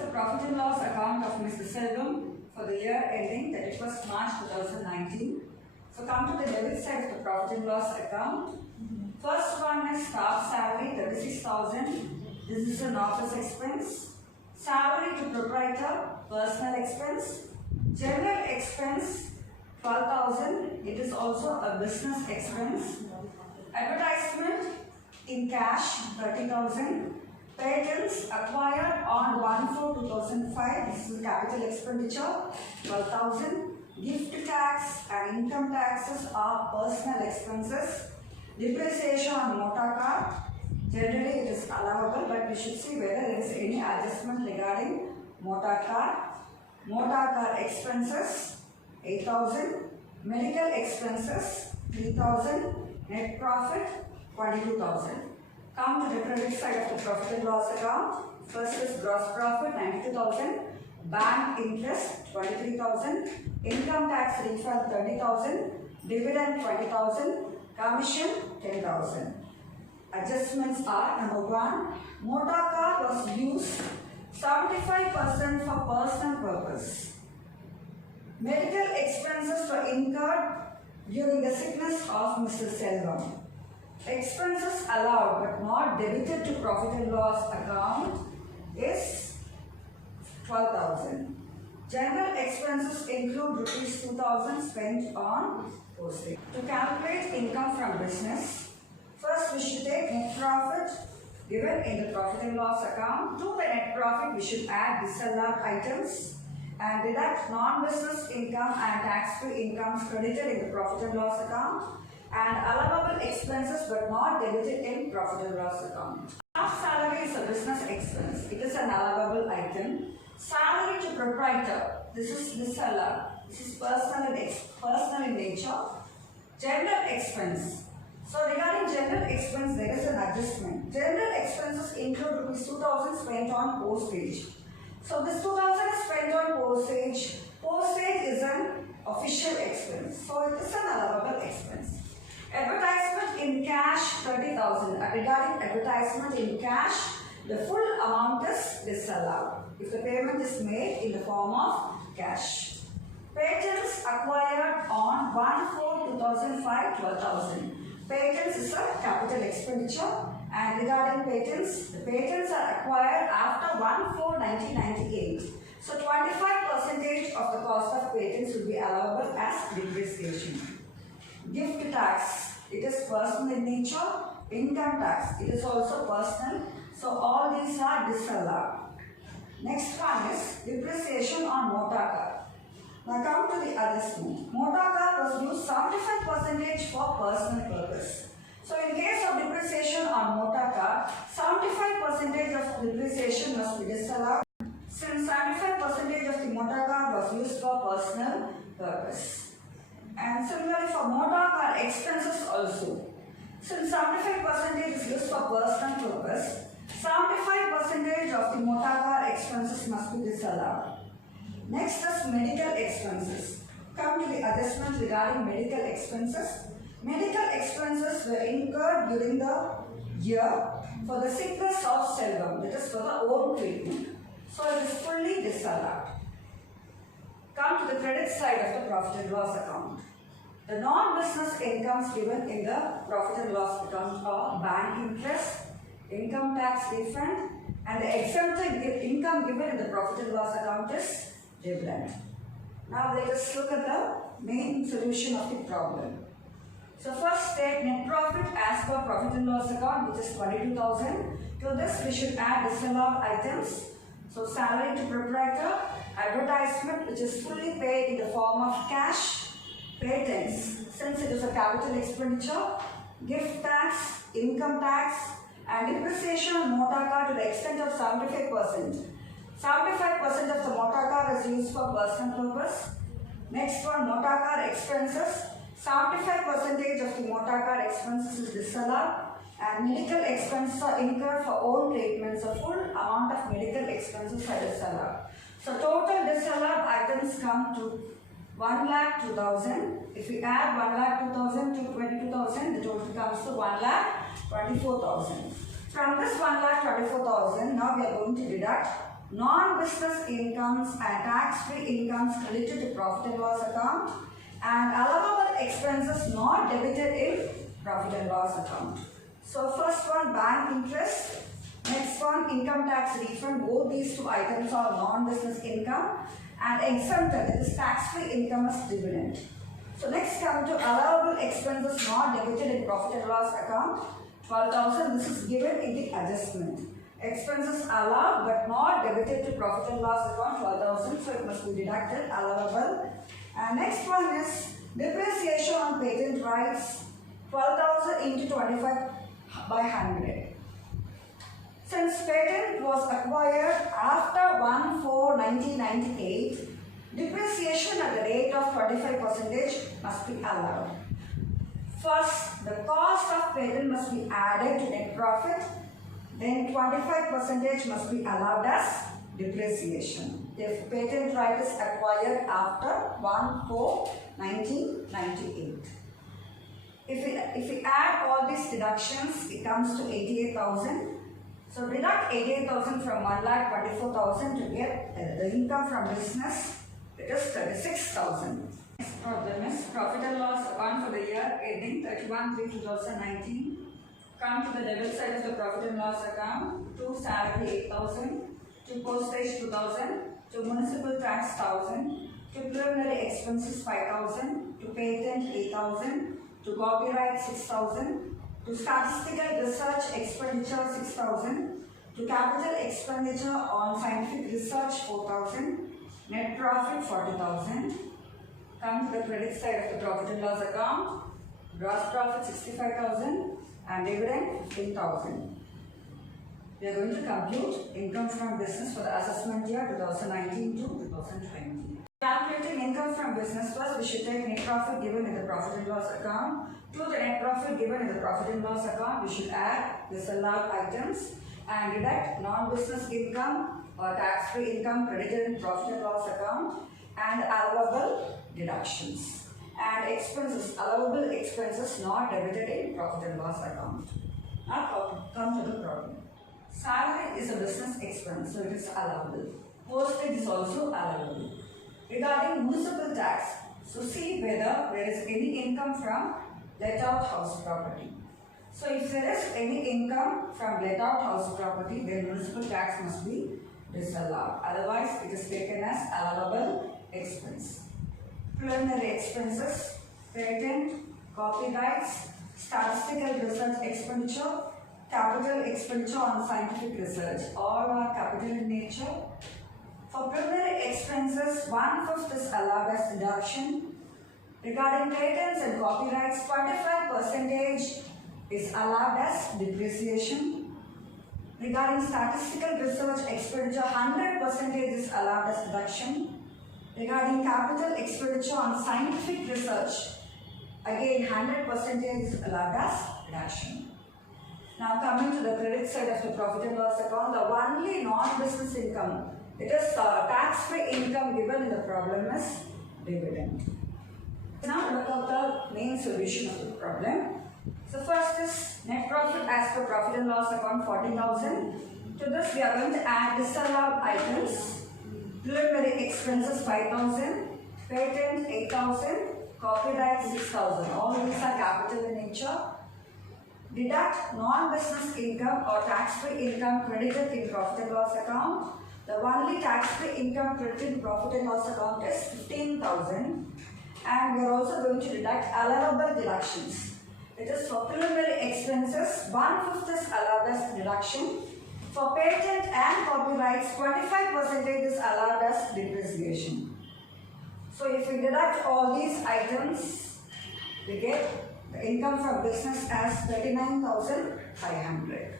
the profit and loss account of Mr. Selvam for the year ending 31st March 2019. So come to the debit side of the profit and loss account. First one is staff salary 36,000. This is an office expense. Salary to proprietor, personal expense. General expense 12,000. It is also a business expense. Advertisement in cash 30,000. Patents acquired on 1/4/2005. This is capital expenditure 12,000. Gift tax and income taxes are personal expenses. Depreciation on motor car. Generally it is allowable, but we should see whether there is any adjustment regarding motor car. Motor car expenses 8,000. Medical expenses 3,000. Net profit 22,000. Come to the credit side of the profit and loss account. First is gross profit 92,000. Bank interest 23,000. Income tax refund 30,000. Dividend 20,000. Commission 10,000. Adjustments are: number 1, motor car was used 75% for personal purpose. Medical expenses were incurred during the sickness of Mr. Selvam. Expenses allowed but not debited to profit and loss account is 12,000. General expenses include rupees 2,000 spent on postage. To calculate income from business, first we should take net profit given in the profit and loss account. To the net profit we should add disallowed items and deduct non-business income and tax-free incomes credited in the profit and loss account, and allowable expenses but not debited in profit and loss account. Staff salary is a business expense. It is an allowable item. Salary to proprietor, this is disallowed. This is personal in nature. General expense. So regarding general expense, there is an adjustment. General expenses include rupees 2,000 spent on postage. So this 2,000 is spent on postage. Postage is an official expense. So it is an allowable expense. Advertisement in cash 30,000. Regarding advertisement in cash, the full amount is disallowed if the payment is made in the form of cash. Patents acquired on 1/4/2005 12,000. Patents is a capital expenditure, and regarding patents, the patents are acquired after 1/4/1998. So 25% of the cost of patents will be allowable as depreciation. Gift tax, it is personal in nature. Income tax, it is also personal. So all these are disallowed. Next one is depreciation on motor car. Now come to the adjustment. Motor car was used 75% for personal purpose. So in case of depreciation on motor car, 75% of depreciation must be disallowed since 75% of the motor car was used for personal purpose. And similarly for motor car expenses also, since 75% is used for personal purpose, 75% of the motor car expenses must be disallowed. Next is medical expenses. Come to the adjustment regarding medical expenses. Medical expenses were incurred during the year for the sickness of Selvam, that is for the own treatment. So it is fully disallowed. Come to the credit side of the profit and loss account. The non-business incomes given in the profit and loss account are bank interest, income tax refund, and the exempted income given in the profit and loss account is dividend. Now let us look at the main solution of the problem. So first take net profit as per profit and loss account, which is 22,000. To this we should add disallowed items. So salary to proprietor, advertisement which is fully paid in the form of cash, patents since it is a capital expenditure, gift tax, income tax, and depreciation on motor car to the extent of 75%. 75% of the motor car is used for personal purpose. Next one, motor car expenses. 75% of the motor car expenses is disallowed, and medical expenses are incurred for own treatments. A full amount of medical expenses are disallowed. So total disallowed items come to 1,02,000. If we add 1,02,000 to 22,000, the total comes to 1,24,000. From this 1,24,000, now we are going to deduct non-business incomes and tax-free incomes credited to profit and loss account, and allowable expenses not debited in profit and loss account. So first one, bank interest. Next one, income tax refund. Both these two items are non-business income and exempted. It is tax-free income as dividend. So next come to allowable expenses not debited in profit and loss account. 12,000. This is given in the adjustment. Expenses allowed but not debited to profit and loss account 12,000. So it must be deducted. Allowable. And next one is depreciation on patent rights. 12,000 into 25 by 100. Since patent was acquired after 1/4/1998, depreciation at the rate of 25% must be allowed. First, the cost of patent must be added to net profit. Then 25% must be allowed as depreciation if patent right is acquired after 1/4/1998. If we add all these deductions, it comes to 88,000. So deduct 88,000 from 1,24,000 to get the income from business. It is 36,000. Next problem is profit and loss account for the year ending 31/3/2019. Come to the debit side of the profit and loss account. To salary 8,000, to postage 2,000, to municipal tax 1,000, to preliminary expenses 5,000, to patent 8,000, to copyright 6,000, to statistical research expenditure 6,000, to capital expenditure on scientific research 4,000, net profit 40,000. Come to the credit side of the profit and loss account. Gross profit 65,000 and dividend 15,000. We are going to compute income from business for the assessment year 2019 to 2020. Calculating income from business, first we should take net profit given in the profit and loss account. To the net profit given in the profit and loss account, we should add disallowed items and deduct non-business income or tax-free income credited in profit and loss account and allowable deductions. And expenses, allowable expenses not debited in profit and loss account. Now come to the problem. Salary is a business expense, so it is allowable. Postage is also allowable. Regarding municipal tax, so see whether there is any income from let out house property. So if there is any income from let out house property, then municipal tax must be disallowed. Otherwise, it is taken as allowable expense. Preliminary expenses, patent, copyrights, statistical research expenditure, capital expenditure on scientific research, all are capital in nature. For preliminary expenses, 1/5 is allowed as deduction. Regarding patents and copyrights, 25% is allowed as depreciation. Regarding statistical research expenditure, 100% is allowed as deduction. Regarding capital expenditure on scientific research, again 100% is allowed as deduction. Now coming to the credit side of the profit and loss account, the only non-business income, it is tax-free income given in the problem is dividend. Now look at the main solution of the problem. So first is net profit as per profit and loss account 40,000. To this we are going to add disallowed items. Preliminary expenses 5,000, patent 8,000, copyright 6,000. All these are capital in nature. Deduct non-business income or tax-free income credited in profit and loss account. The only tax-free income credited in profit and loss account is 15,000. And we are also going to deduct allowable deductions. It is for preliminary expenses, 1/5 is allowed as deduction. For patent and copyrights, 25% is allowed as depreciation. So if we deduct all these items, we get the income from business as 39,500.